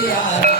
谢谢